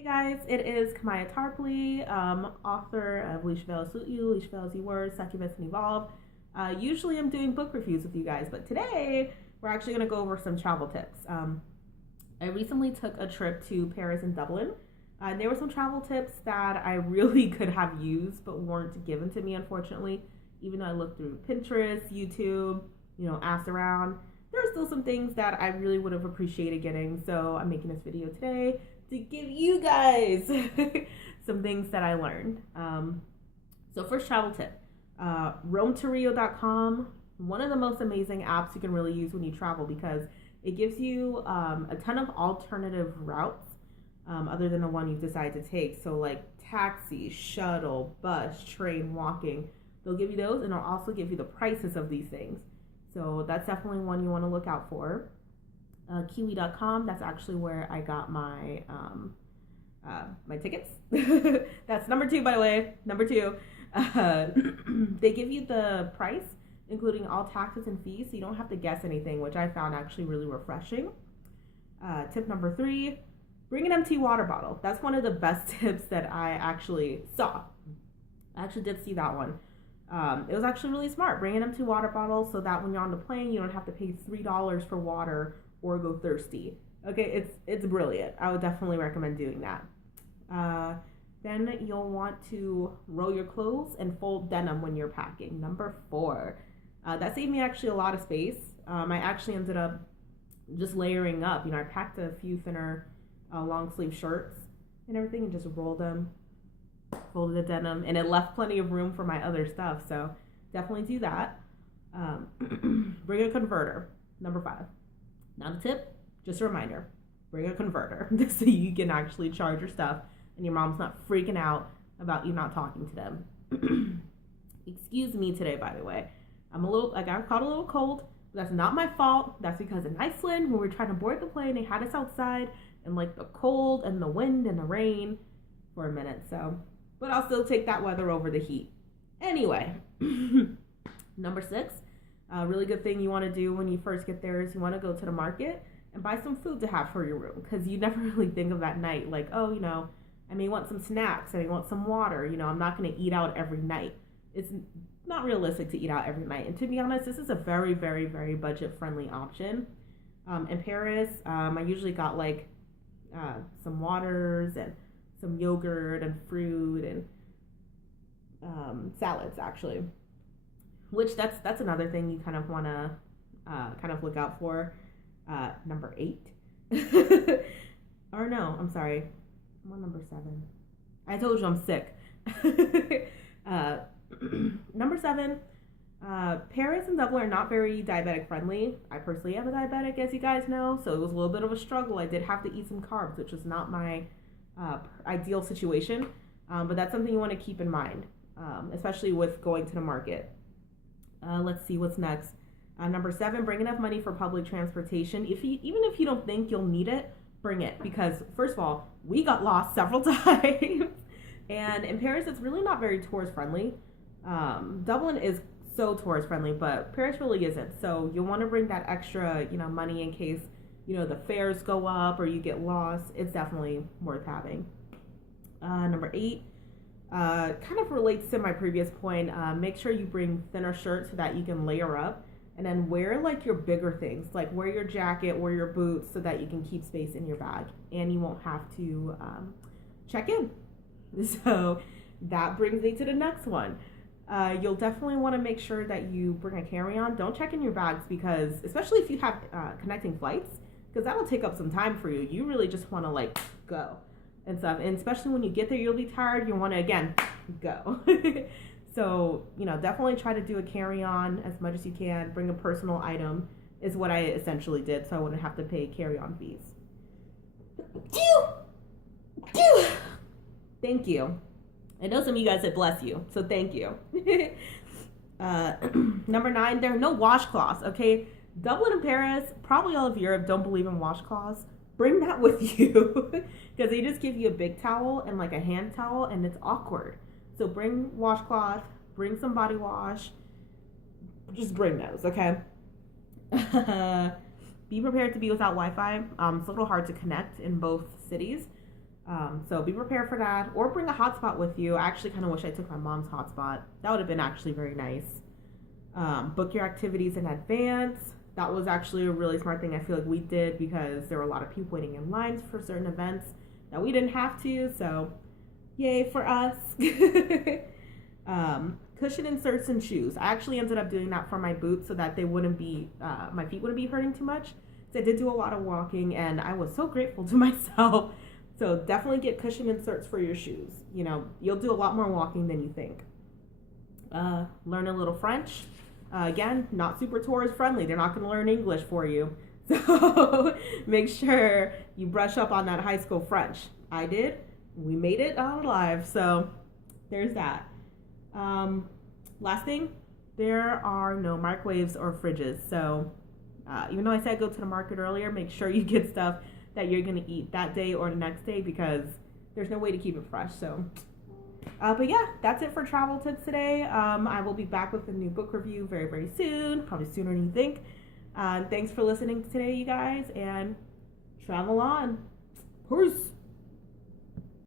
Hey guys, it is Kamaya Tarpley, author of Leash Veil Suit You, Leash Veil Z Words, Succubus and Evolve. Usually I'm doing book reviews with you guys, but today we're actually going to go over some travel tips. I recently took a trip to Paris and Dublin. There were some travel tips that I really could have used but weren't given to me, unfortunately. Even though I looked through Pinterest, YouTube, asked around, there are still some things that I really would have appreciated getting, so I'm making this video today to give you guys some things that I learned. So first travel tip, roamtorio.com, one of the most amazing apps you can really use when you travel because it gives you a ton of alternative routes other than the one you've decided to take. So like taxi, shuttle, bus, train, walking, they'll give you those and they'll also give you the prices of these things. So that's definitely one you want to look out for. Kiwi.com, that's actually where I got my my tickets. That's number 2, by the way. Number 2. They give you the price, including all taxes and fees, so you don't have to guess anything, which I found actually really refreshing. Tip number 3, bring an empty water bottle. That's one of the best tips that I actually saw. I actually did see that one. It was actually really smart. Bring an empty water bottle so that when you're on the plane, you don't have to pay $3 for water or go thirsty. Okay, it's brilliant. I would definitely recommend doing that. Then you'll want to roll your clothes and fold denim when you're packing. Number 4. That saved me actually a lot of space. I actually ended up just layering up. I packed a few thinner long sleeve shirts and everything and just rolled them, folded the denim, and it left plenty of room for my other stuff. So definitely do that. Bring a converter. Number 5. Not a tip, just a reminder. Bring a converter so you can actually charge your stuff and your mom's not freaking out about you not talking to them. Excuse me today, by the way. I got caught a little cold, but that's not my fault. That's because in Iceland, when we were trying to board the plane, they had us outside in like the cold and the wind and the rain for a minute. But I'll still take that weather over the heat. Anyway, number 6. A really good thing you want to do when you first get there is you want to go to the market and buy some food to have for your room, because you never really think of that night like, oh, I may want some snacks, I may want some water, I'm not going to eat out every night. It's not realistic to eat out every night, and to be honest, this is a very, very, very budget friendly option. In Paris, I usually got like some waters and some yogurt and fruit and salads actually, which that's another thing you kind of want to kind of look out for. Number 8. Or no, I'm sorry. I'm on number 7. I told you I'm sick. Number 7. Paris and Dublin are not very diabetic friendly. I personally am a diabetic, as you guys know, so it was a little bit of a struggle. I did have to eat some carbs, which was not my ideal situation, but that's something you want to keep in mind, especially with going to the market. Let's see what's next. Number 7, bring enough money for public transportation. Even if you don't think you'll need it, bring it, because first of all, we got lost several times, and in Paris, it's really not very tourist friendly. Dublin is so tourist friendly, but Paris really isn't. So you'll want to bring that extra, money in case, the fares go up or you get lost. It's definitely worth having. Number 8. Kind of relates to my previous point. Make sure you bring thinner shirts so that you can layer up, and then wear like your bigger things, like wear your jacket, wear your boots, so that you can keep space in your bag and you won't have to check in. So that brings me to the next one. You'll definitely want to make sure that you bring a carry-on. Don't check in your bags, because especially if you have connecting flights, because that'll take up some time for you. You really just want to like go and stuff, and especially when you get there, you'll be tired. You want to again go. So definitely try to do a carry-on as much as you can. Bring a personal item is what I essentially did, so I wouldn't have to pay carry-on fees. Thank you. I know some of you guys said bless you, so thank you. Number 9, there are no washcloths. Okay, Dublin and Paris, probably all of Europe, don't believe in washcloths. Bring that with you, because they just give you a big towel and like a hand towel, and it's awkward. So bring washcloth, bring some body wash, just bring those, okay? Be prepared to be without Wi-Fi. It's a little hard to connect in both cities. So be prepared for that, or bring a hotspot with you. I actually kind of wish I took my mom's hotspot. That would have been actually very nice. Book your activities in advance. That was actually a really smart thing I feel like we did, because there were a lot of people waiting in lines for certain events that we didn't have to. So yay for us. Cushion inserts in shoes. I actually ended up doing that for my boots so that they wouldn't be, my feet wouldn't be hurting too much. So I did do a lot of walking, and I was so grateful to myself. So definitely get cushion inserts for your shoes. You know, you'll do a lot more walking than you think. Learn a little French. Again, not super tourist friendly. They're not going to learn English for you. So make sure you brush up on that high school French. I did. We made it out alive. So there's that. Last thing, there are no microwaves or fridges. So even though I said go to the market earlier, make sure you get stuff that you're going to eat that day or the next day, because there's no way to keep it fresh. So, but yeah, that's it for travel tips today. I will be back with a new book review very, very soon, probably sooner than you think. Thanks for listening today, you guys, and travel on. Peace.